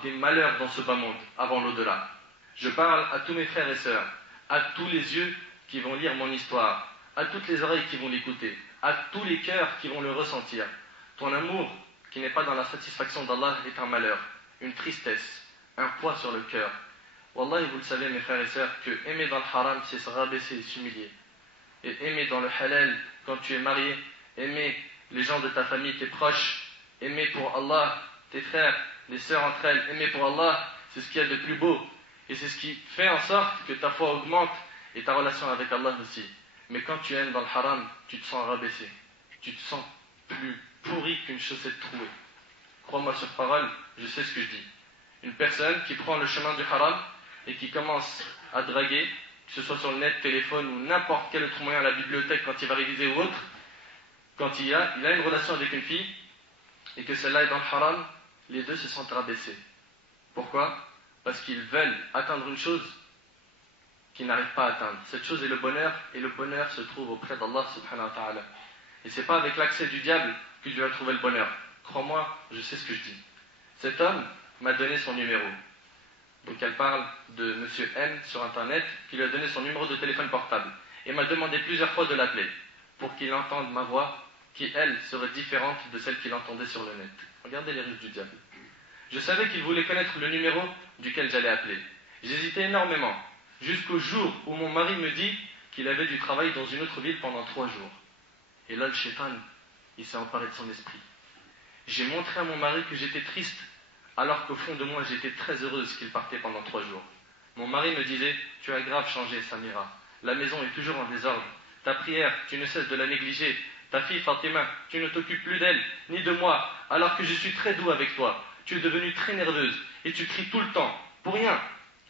avoir des malheurs dans ce bas monde, avant l'au-delà. Je parle à tous mes frères et sœurs, à tous les yeux qui vont lire mon histoire, à toutes les oreilles qui vont l'écouter, à tous les cœurs qui vont le ressentir. Ton amour qui n'est pas dans la satisfaction d'Allah est un malheur, une tristesse, un poids sur le cœur. Wallahi, vous le savez mes frères et sœurs, que aimer dans le haram c'est se rabaisser et s'humilier. Et aimer dans le halal quand tu es marié, aimer les gens de ta famille, tes proches, aimer pour Allah, tes frères, les sœurs entre elles, aimer pour Allah, c'est ce qu'il y a de plus beau. Et c'est ce qui fait en sorte que ta foi augmente et ta relation avec Allah aussi. Mais quand tu aimes dans le haram, tu te sens rabaissé. Tu te sens plus pourri qu'une chaussette trouée. Crois-moi sur parole, je sais ce que je dis. Une personne qui prend le chemin du haram et qui commence à draguer, que ce soit sur le net, téléphone ou n'importe quel autre moyen à la bibliothèque quand il va réviser ou autre, quand il a une relation avec une fille et que celle-là est dans le haram, les deux se sentent rabaissés. Pourquoi ? Parce qu'ils veulent atteindre une chose qu'ils n'arrivent pas à atteindre. Cette chose est le bonheur, et le bonheur se trouve auprès d'Allah subhanahu wa ta'ala. Et c'est pas avec l'accès du diable que tu vas trouver le bonheur. Crois-moi, je sais ce que je dis. Cet homme m'a donné son numéro. Donc elle parle de monsieur M sur internet, qui lui a donné son numéro de téléphone portable. Et m'a demandé plusieurs fois de l'appeler, pour qu'il entende ma voix, qui elle serait différente de celle qu'il entendait sur le net. Regardez les ruses du diable. Je savais qu'il voulait connaître le numéro duquel j'allais appeler. J'hésitais énormément, jusqu'au jour où mon mari me dit qu'il avait du travail dans une autre ville pendant 3 jours. Et là, le shaitan, il s'est emparé de son esprit. J'ai montré à mon mari que j'étais triste, alors qu'au fond de moi, j'étais très heureuse qu'il partait pendant 3 jours. Mon mari me disait, tu as grave changé, Samira. La maison est toujours en désordre. Ta prière, tu ne cesses de la négliger. Ta fille Fatima, tu ne t'occupes plus d'elle, ni de moi, alors que je suis très doux avec toi. Tu es devenue très nerveuse, et tu cries tout le temps, pour rien.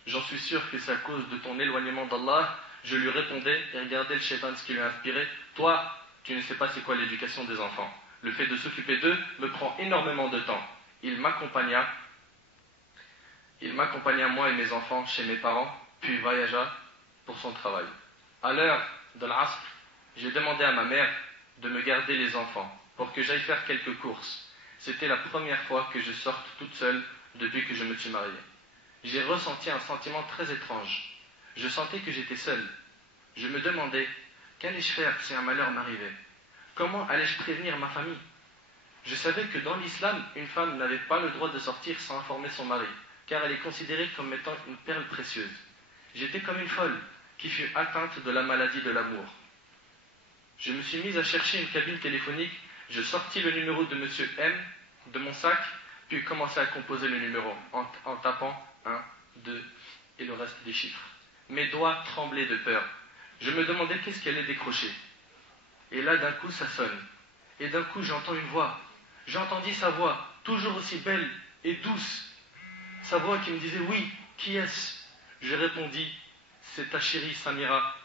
J'en suis sûr que c'est à cause de ton éloignement d'Allah. Je lui répondais, et regardez le shaitan ce qui lui a inspiré. Toi, tu ne sais pas c'est quoi l'éducation des enfants. Le fait de s'occuper d'eux me prend énormément de temps. Il m'accompagna, moi et mes enfants, chez mes parents, puis voyagea pour son travail. À l'heure de l'Asr, j'ai demandé à ma mère de me garder les enfants, pour que j'aille faire quelques courses. C'était la première fois que je sorte toute seule depuis que je me suis marié. J'ai ressenti un sentiment très étrange. Je sentais que j'étais seul. Je me demandais, qu'allais-je faire si un malheur m'arrivait ? Comment allais-je prévenir ma famille ? Je savais que dans l'islam, une femme n'avait pas le droit de sortir sans informer son mari, car elle est considérée comme étant une perle précieuse. J'étais comme une folle qui fut atteinte de la maladie de l'amour. Je me suis mise à chercher une cabine téléphonique. Je sortis le numéro de monsieur M de mon sac, puis commençai à composer le numéro en tapant 1, 2 et le reste des chiffres. Mes doigts tremblaient de peur. Je me demandais qu'est-ce qui allait décrocher. Et là, d'un coup, ça sonne. Et d'un coup, j'entends une voix. J'entendis sa voix, toujours aussi belle et douce. Sa voix qui me disait « Oui, qui est-ce » Je répondis « C'est ta chérie Samira ».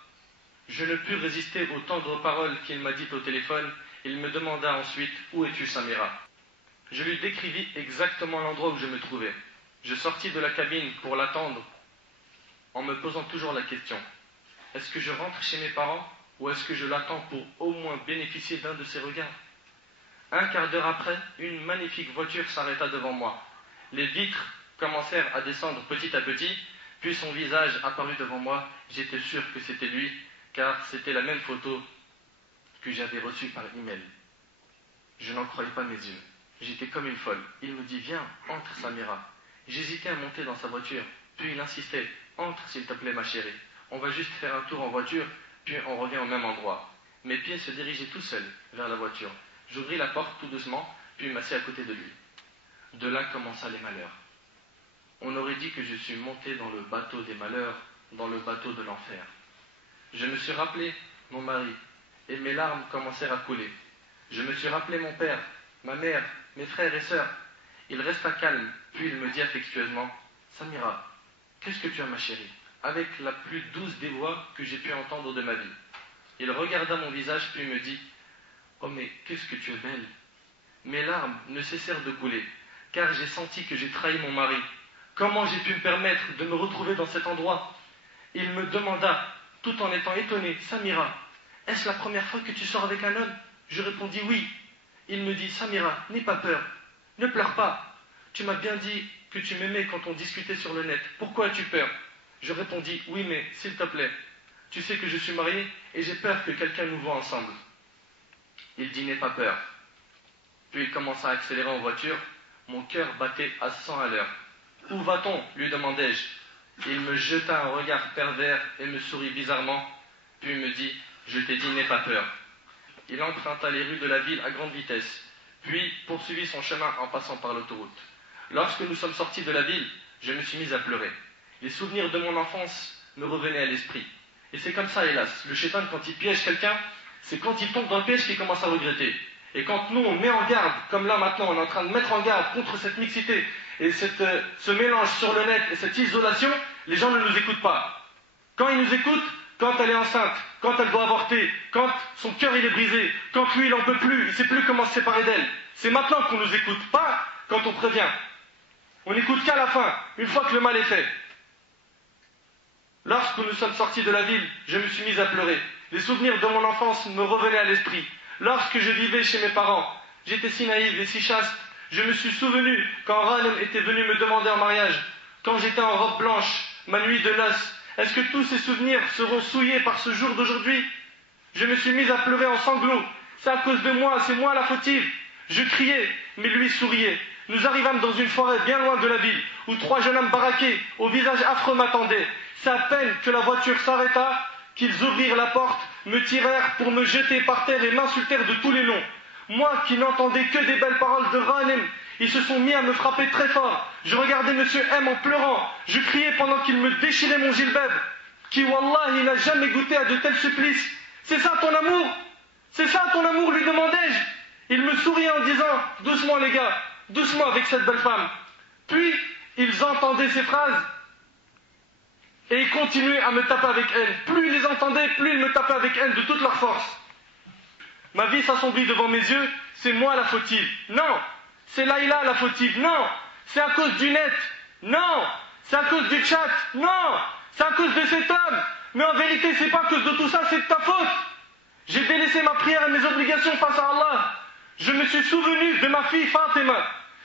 Je ne pus résister aux tendres paroles qu'il m'a dites au téléphone. Il me demanda ensuite « Où es-tu, Samira ?» Je lui décrivis exactement l'endroit où je me trouvais. Je sortis de la cabine pour l'attendre en me posant toujours la question « Est-ce que je rentre chez mes parents ou est-ce que je l'attends pour au moins bénéficier d'un de ses regards ?» Un quart d'heure après, une magnifique voiture s'arrêta devant moi. Les vitres commencèrent à descendre petit à petit, puis son visage apparut devant moi. J'étais sûr que c'était lui, car c'était la même photo que j'avais reçue par email. Je n'en croyais pas mes yeux. J'étais comme une folle. Il me dit « Viens, entre Samira ». J'hésitais à monter dans sa voiture, puis il insistait « Entre s'il te plaît ma chérie. On va juste faire un tour en voiture, puis on revient au même endroit ». Mes pieds se dirigeaient tout seuls vers la voiture. J'ouvris la porte tout doucement, puis m'assis à côté de lui. De là commença les malheurs. On aurait dit que je suis monté dans le bateau des malheurs, dans le bateau de l'enfer. Je me suis rappelé mon mari, et mes larmes commencèrent à couler. Je me suis rappelé mon père, ma mère, mes frères et sœurs. Il resta calme, puis il me dit affectueusement « Samira, qu'est-ce que tu as ma chérie ?» avec la plus douce des voix que j'ai pu entendre de ma vie. Il regarda mon visage, puis me dit « Oh mais qu'est-ce que tu es belle !» Mes larmes ne cessèrent de couler, car j'ai senti que j'ai trahi mon mari. Comment j'ai pu me permettre de me retrouver dans cet endroit ? Il me demanda, tout en étant étonné, « Samira, est-ce la première fois que tu sors avec un homme ?» Je répondis « Oui ». Il me dit « Samira, n'aie pas peur, ne pleure pas. Tu m'as bien dit que tu m'aimais quand on discutait sur le net. Pourquoi as-tu peur? Je répondis, oui, mais s'il te plaît, tu sais que je suis marié et j'ai peur que quelqu'un nous voie ensemble. Il dit, n'aie pas peur. Puis il commença à accélérer en voiture. Mon cœur battait à 100 à l'heure. Où va-t-on? Lui demandai-je. Il me jeta un regard pervers et me sourit bizarrement. Puis il me dit, je t'ai dit, n'aie pas peur. Il emprunta les rues de la ville à grande vitesse, puis poursuivit son chemin en passant par l'autoroute. Lorsque nous sommes sortis de la ville, je me suis mis à pleurer. Les souvenirs de mon enfance me revenaient à l'esprit. Et c'est comme ça, hélas. Le shaitan, quand il piège quelqu'un, c'est quand il tombe dans le piège qu'il commence à regretter. Et quand nous, on met en garde, comme là maintenant, on est en train de mettre en garde contre cette mixité et ce mélange sur le net et cette isolation, les gens ne nous écoutent pas. Quand ils nous écoutent, quand elle est enceinte, quand elle doit avorter, quand son cœur il est brisé, quand lui il n'en peut plus, il ne sait plus comment se séparer d'elle. C'est maintenant qu'on nous écoute, pas quand on prévient. On n'écoute qu'à la fin, une fois que le mal est fait. Lorsque nous sommes sortis de la ville, je me suis mis à pleurer. Les souvenirs de mon enfance me revenaient à l'esprit. Lorsque je vivais chez mes parents, j'étais si naïve et si chaste. Je me suis souvenu quand Ranem était venu me demander en mariage, quand j'étais en robe blanche, ma nuit de noces. Est-ce que tous ces souvenirs seront souillés par ce jour d'aujourd'hui? Je me suis mise à pleurer en sanglots. C'est à cause de moi, c'est moi la fautive. Je criais, mais lui souriait. Nous arrivâmes dans une forêt bien loin de la ville, où 3 jeunes hommes baraqués, au visage affreux m'attendaient. C'est à peine que la voiture s'arrêta, qu'ils ouvrirent la porte, me tirèrent pour me jeter par terre et m'insultèrent de tous les noms. Moi qui n'entendais que des belles paroles de Ranem, ils se sont mis à me frapper très fort. Je regardais Monsieur M en pleurant. Je criais pendant qu'il me déchirait mon gilbab. Qui, wallah, il n'a jamais goûté à de tels supplices. C'est ça ton amour? C'est ça ton amour, lui demandai-je. Il me souriait en disant, doucement les gars, doucement avec cette belle femme. Puis, ils entendaient ces phrases et ils continuaient à me taper avec haine. Plus ils les entendaient, plus ils me tapaient avec haine de toute leur force. Ma vie s'assombrit devant mes yeux, c'est moi la fautive. Non, c'est Laïla la fautive. Non, c'est à cause du net. Non, c'est à cause du chat. Non, c'est à cause de cet homme. Mais en vérité, c'est pas à cause de tout ça, c'est de ta faute. J'ai délaissé ma prière et mes obligations face à Allah. Je me suis souvenu de ma fille Fatima.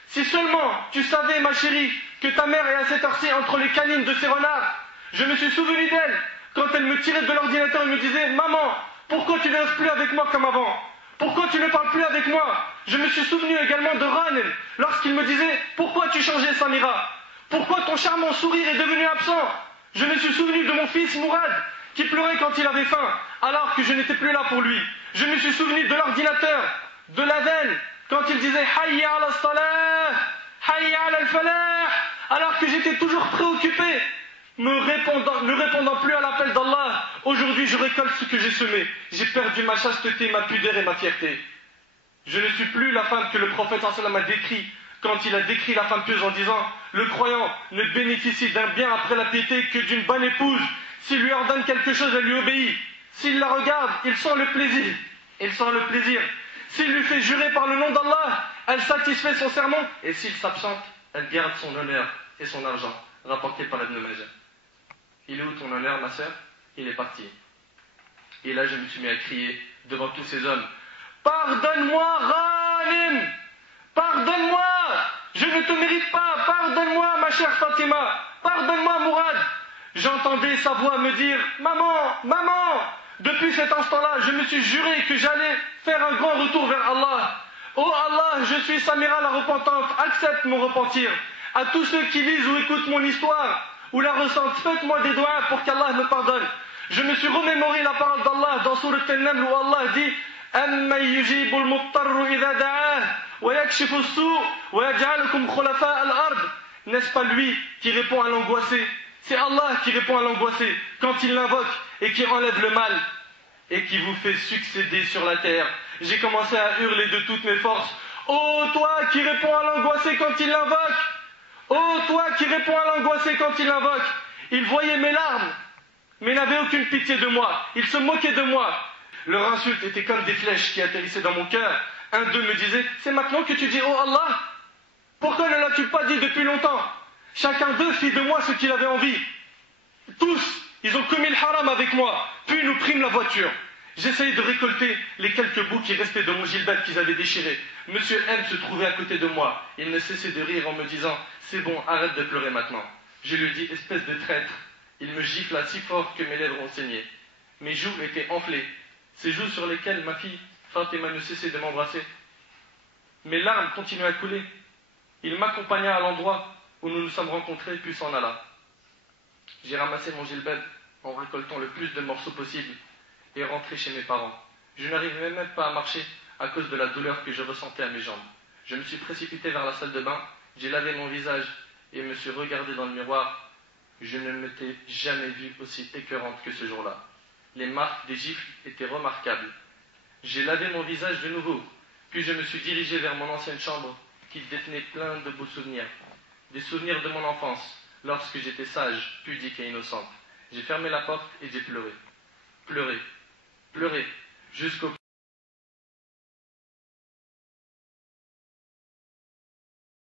Si seulement tu savais, ma chérie, que ta mère est à cette heure-ci entre les canines de ces renards. Je me suis souvenu d'elle quand elle me tirait de l'ordinateur et me disait « Maman, pourquoi tu ne restes plus avec moi comme avant? Pourquoi tu ne parles plus avec moi ?» Je me suis souvenu également de Ranem lorsqu'il me disait « Pourquoi tu changeais, Samira? Pourquoi ton charmant sourire est devenu absent ?» Je me suis souvenu de mon fils Mourad qui pleurait quand il avait faim alors que je n'étais plus là pour lui. Je me suis souvenu de l'ordinateur, de la veine, quand il disait « Hayya ala salah, hayya ala al-falah » alors que j'étais toujours préoccupé, ne répondant plus à l'appel d'Allah. Aujourd'hui, je récolte ce que j'ai semé. J'ai perdu ma chasteté, ma pudeur et ma fierté. Je ne suis plus la femme que le prophète sallam a décrit quand il a décrit la femme pieuse en disant « Le croyant ne bénéficie d'un bien après la piété que d'une bonne épouse. S'il lui ordonne quelque chose, elle lui obéit. S'il la regarde, il sent le plaisir. Il sent le plaisir. S'il lui fait jurer par le nom d'Allah, elle satisfait son serment. Et s'il s'absente, elle garde son honneur et son argent. » Rapporté par Ibn Majah. Il est où ton honneur, ma sœur? Il est parti. Et là, je me suis mis à crier devant tous ces hommes. Pardonne-moi, Ranem! Pardonne-moi! Je ne te mérite pas! Pardonne-moi, ma chère Fatima! Pardonne-moi, Mourad! J'entendais sa voix me dire Maman! Maman! Depuis cet instant-là, je me suis juré que j'allais faire un grand retour vers Allah. Oh Allah, je suis Samira la repentante, accepte mon repentir. À tous ceux qui lisent ou écoutent mon histoire, ou la ressentent, faites-moi des doigts pour qu'Allah me pardonne. Je me suis remémoré la parole d'Allah dans Sourate An-Naml où Allah dit أَمَّنْ يُجِيبُ الْمُضْطَرُّ إِذَا دَعَاهُ وَيَكْشِفُ السُّوءَ وَيَجْعَلُكُمْ خُلَفَاءَ الْأَرْضِ. N'est-ce pas lui qui répond à l'angoissé? C'est Allah qui répond à l'angoissé quand il l'invoque et qui enlève le mal et qui vous fait succéder sur la terre. J'ai commencé à hurler de toutes mes forces. Oh toi qui réponds à l'angoissé quand il l'invoque! Oh, toi qui réponds à l'angoissé quand il invoque. Il voyait mes larmes, mais n'avait aucune pitié de moi. Il se moquait de moi. Leur insulte était comme des flèches qui atterrissaient dans mon cœur. Un d'eux me disait, c'est maintenant que tu dis, oh Allah, pourquoi ne l'as-tu pas dit depuis longtemps? Chacun d'eux fit de moi ce qu'il avait envie. Tous, ils ont commis le haram avec moi, puis nous prîmes la voiture. J'essayais de récolter les quelques bouts qui restaient de mon gilbert qu'ils avaient déchiré. Monsieur M se trouvait à côté de moi. Il ne cessait de rire en me disant « C'est bon, arrête de pleurer maintenant ». Je lui dis « Espèce de traître ». Il me gifla si fort que mes lèvres ont saigné. Mes joues étaient enflées, ces joues sur lesquelles ma fille Fatima ne cessait de m'embrasser. Mes larmes continuaient à couler. Il m'accompagna à l'endroit où nous nous sommes rencontrés, puis s'en alla. J'ai ramassé mon gilbert en récoltant le plus de morceaux possible et rentré chez mes parents. Je n'arrivais même pas à marcher à cause de la douleur que je ressentais à mes jambes. Je me suis précipité vers la salle de bain, j'ai lavé mon visage et me suis regardé dans le miroir. Je ne m'étais jamais vue aussi écœurante que ce jour-là. Les marques des gifles étaient remarquables. J'ai lavé mon visage de nouveau, puis je me suis dirigé vers mon ancienne chambre qui détenait plein de beaux souvenirs. Des souvenirs de mon enfance, lorsque j'étais sage, pudique et innocente. J'ai fermé la porte et j'ai pleuré. Pleuré. Pleurer, jusqu'au